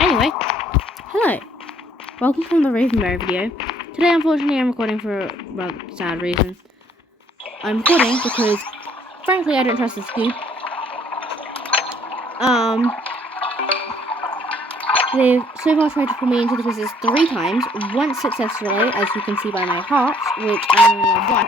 Anyway, hello. Welcome from the Ravenberry video. Today, unfortunately, I'm recording for a rather sad reason. I'm recording because, frankly, I don't trust this Goob. They've so far tried to pull me into the quizzes 3 times, once successfully, as you can see by my hearts, which I'm only on 1.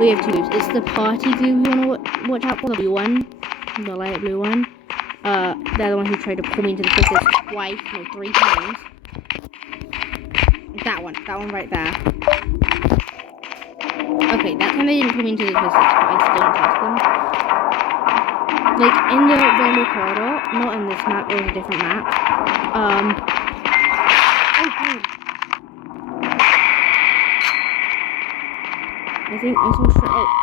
We have 2 Goobs. It's the party Goob you want to watch out for, the blue one, the light blue one. They're the one who tried to pull me into the quizzes twice, no, 3 times. That one right there. Okay, that time they didn't pull me into the quizzes, but I still don't trust them. Like, in the rainbow corridor, not in this map, it was a different map. Oh, good. I think I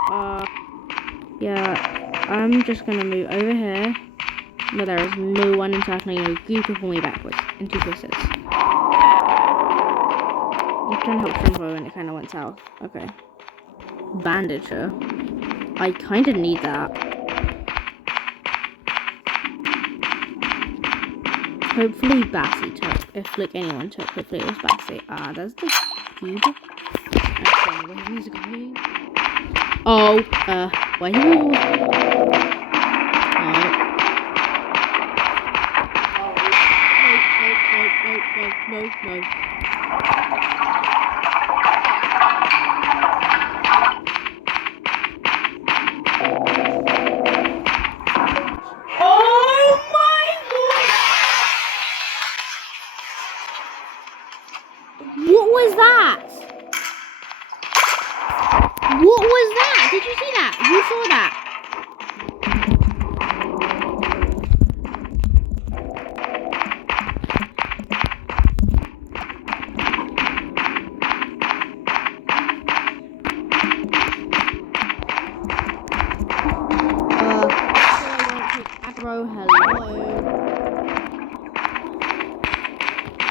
saw yeah, I'm just gonna move over here. But there is no one in South Lane Goob to pull me backwards into quizzes. I'm trying to help Shrimpo and it kind of went south. Okay. Bandager. I kind of need that. Hopefully Bassy took. If like anyone took, hopefully it was Bassy. That's the Goob. Okay, where is he going? Oh, why did he? No. Oh my god! What was that? What was that? Did you see that? You saw that? Hello.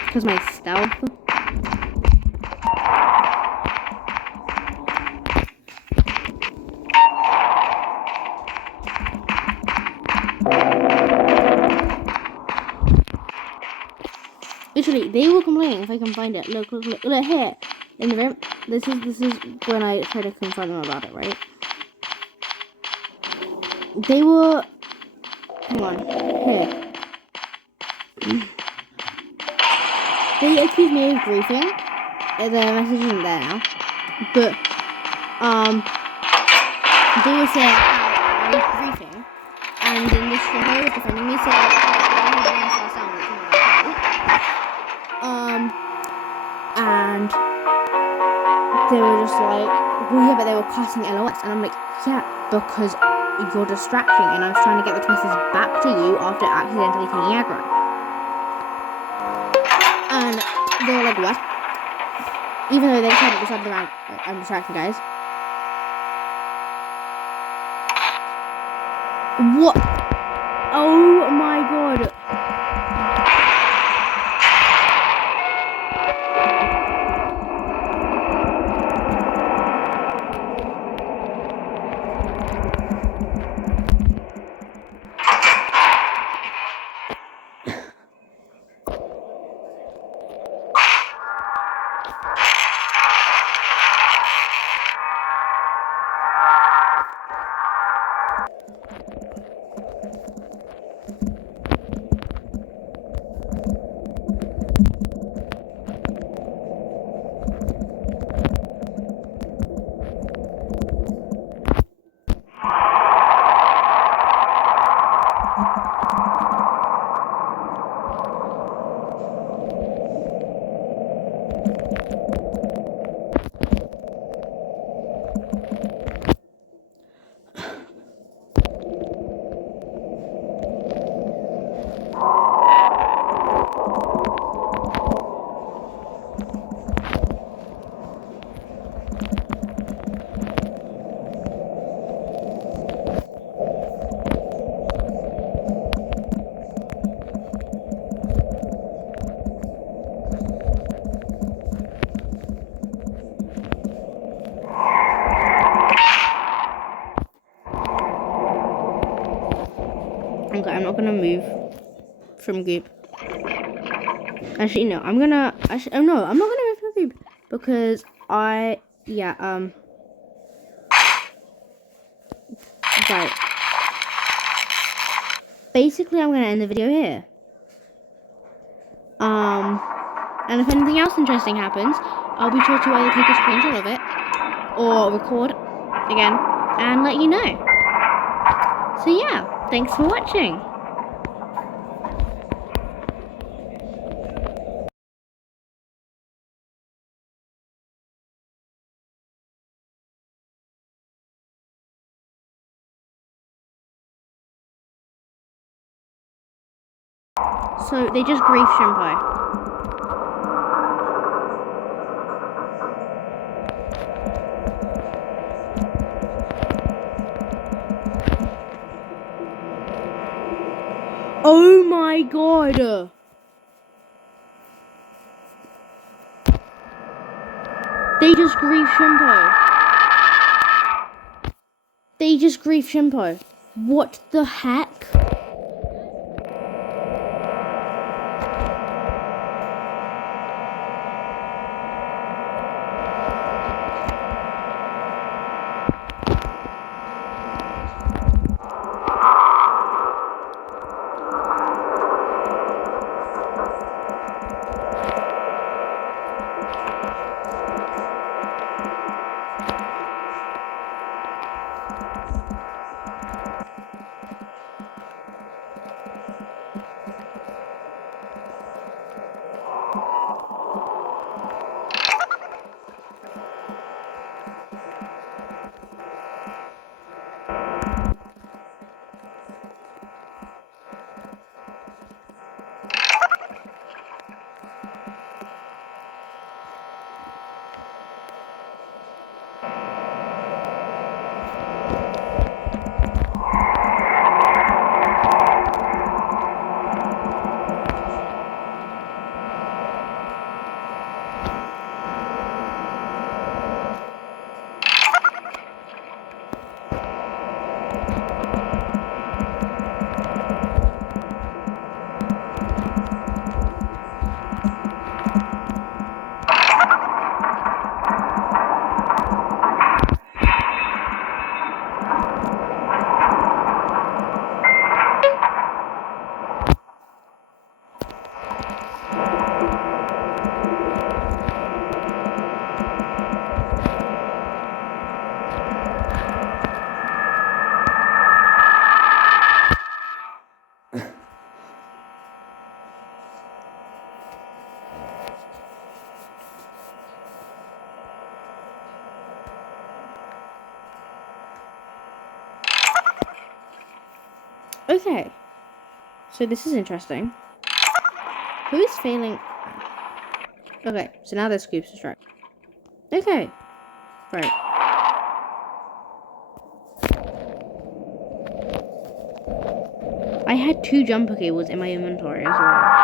Because my stealth. Literally, they were complaining if I can find it. Look here in the room. This is when I try to confront them about it, right? They were. Hang on, here. They accused me of griefing. The message isn't there now, but they were saying how I was griefing, and then this Shrimpo was defending me, saying and they were just like, well, yeah, but they were cussing LOS, and I'm like, yeah, because you're distracting, and I was trying to get the twisters back to you after accidentally taking aggro. And they were like, what? Even though they said at the start of the round, I'm distracting, guys. What? Oh my god. Okay, I'm not gonna move from Goob. Actually, no, I'm gonna. Actually, oh no, I'm not gonna move from Goob because right. Basically, I'm gonna end the video here. And if anything else interesting happens, I'll be sure to either take a screenshot of it or record again and let you know. So yeah, thanks for watching. So they just grief Shrimpo. Oh my god! They just grief Shrimpo. They just grief Shrimpo. What the heck? Okay, so this is interesting. Who is failing? Okay, so now there's Scoop's strike. Okay, right. I had 2 jumper cables in my inventory as well.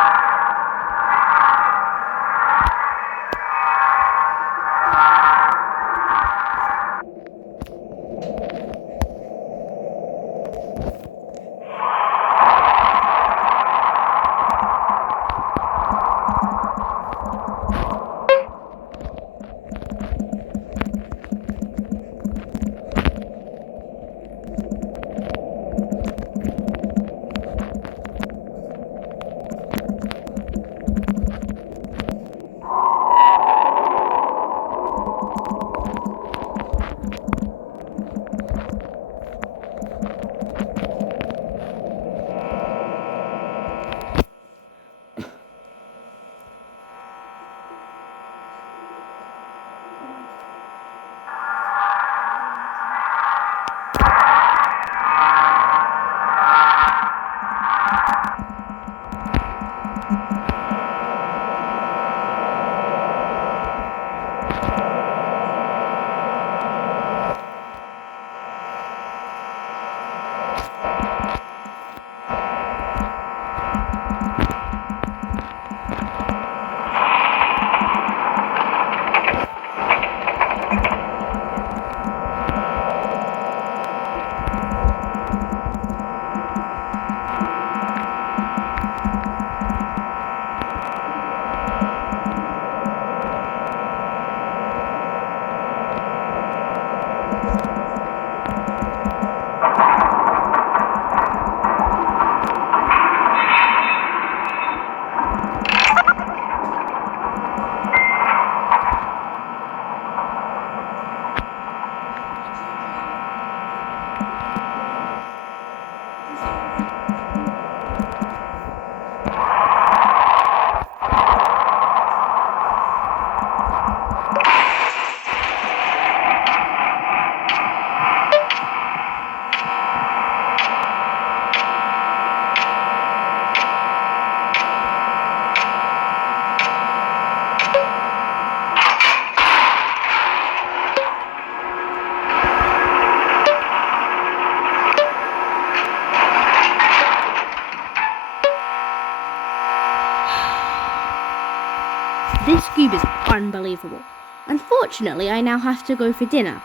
This Goob is unbelievable. Unfortunately, I now have to go for dinner.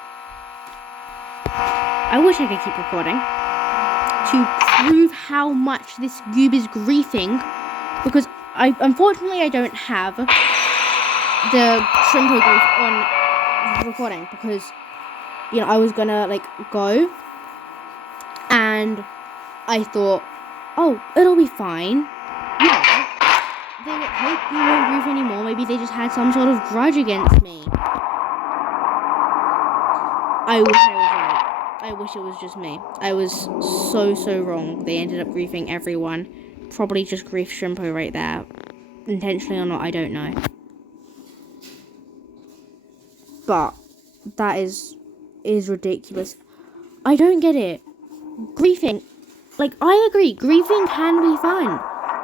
I wish I could keep recording to prove how much this Goob is griefing, because unfortunately I don't have the Shrimpo grief on recording, because I was gonna go and I thought, oh, it'll be fine. They hope you won't grief anymore. Maybe they just had some sort of grudge against me. I wish I was right. I wish it was just me. I was so wrong. They ended up griefing everyone. Probably just grief Shrimpo right there. Intentionally or not, I don't know. But that is ridiculous. I don't get it. Griefing, I agree, griefing can be fun.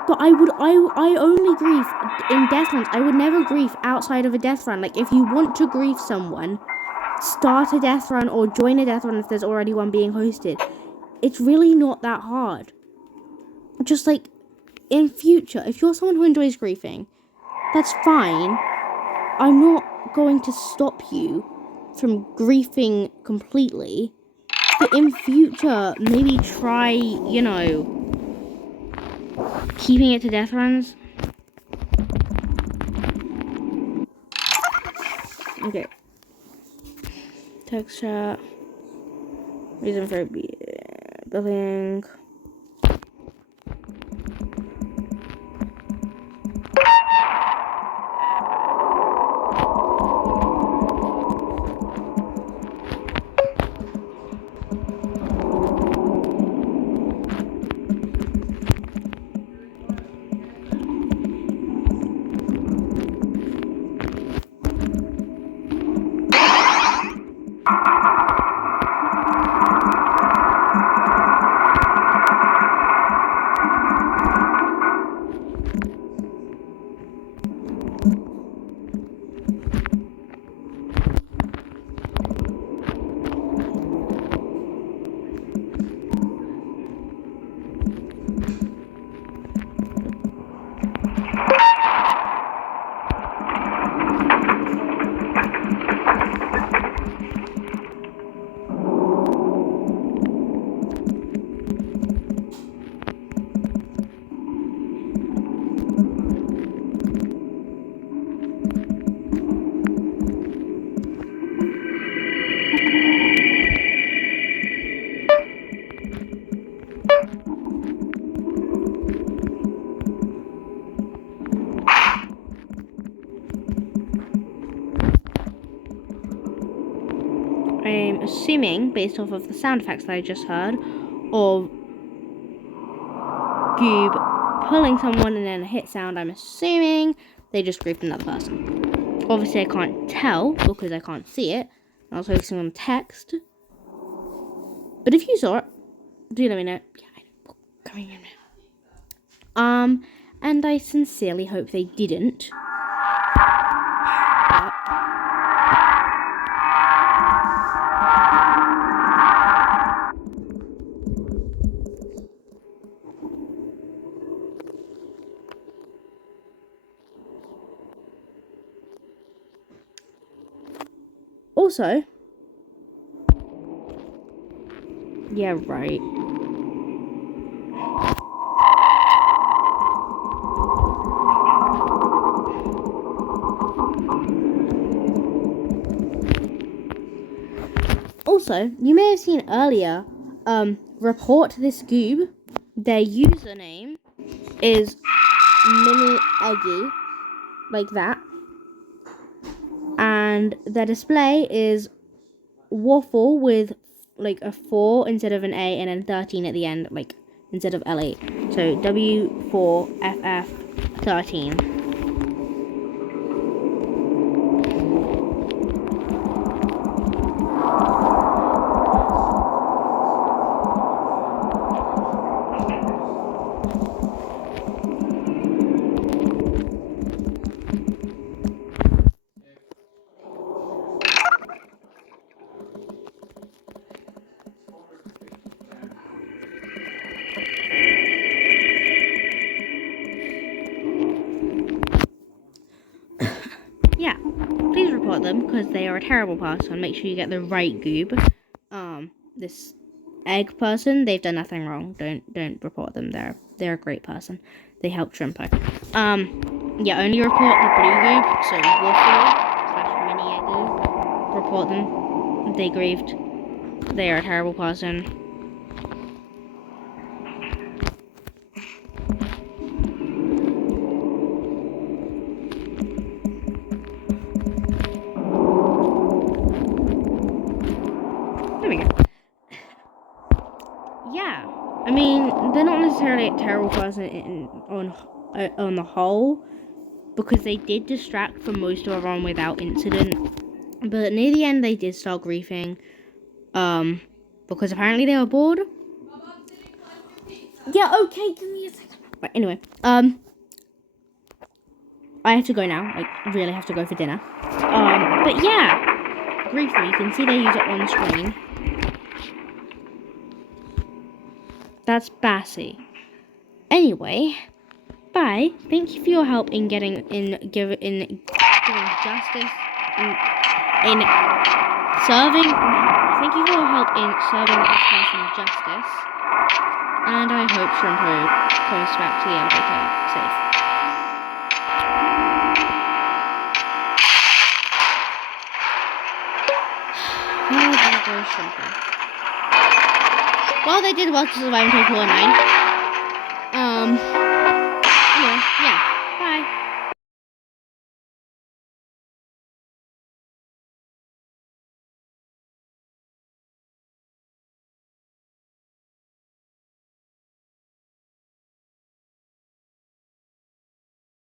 But I only grief in death runs. I would never grief outside of a death run. If you want to grief someone, start a death run or join a death run if there's already one being hosted. It's really not that hard. Just in future, if you're someone who enjoys griefing, that's fine. I'm not going to stop you from griefing completely. But in future, maybe try, keeping it to death runs. Okay. Text chat. Reason for billing. I'm assuming, based off of the sound effects that I just heard, of Goob pulling someone and then a hit sound, I'm assuming they just griefed another person. Obviously, I can't tell because I can't see it. I was focusing on text. But if you saw it, do let me know. Yeah, I know. Coming in now. And I sincerely hope they didn't. Also, yeah, right. Also, you may have seen earlier, report this Goob. Their username is Mini Eggy, like that. And their display is waffle with a 4 instead of an A and then 13 at the end, instead of L8. So W4FF13. because they are a terrible person. Make sure you get the right Goob. This egg person, they've done nothing wrong. Don't report them. They're a great person. They helped Shrimpo. Yeah, only report the blue Goob. So Waffle/Mini Eggy. Report them. They grieved. They are a terrible person. There we go. Yeah, I mean, they're not necessarily a terrible person on the whole, because they did distract for most of our run without incident. But near the end, they did start griefing, because apparently they were bored. Yeah, okay, give me a second. But anyway, I have to go now. Like, really have to go for dinner. But yeah, briefly, you can see they use it on screen. That's Bassy. Anyway, bye. Thank you for your help in giving justice in serving. Thank you for your help in serving this person justice. And I hope Shrimpo comes back to the end safe. Oh, there goes Shrimpo. Well, they did well to survive until floor 9. Anyway, yeah.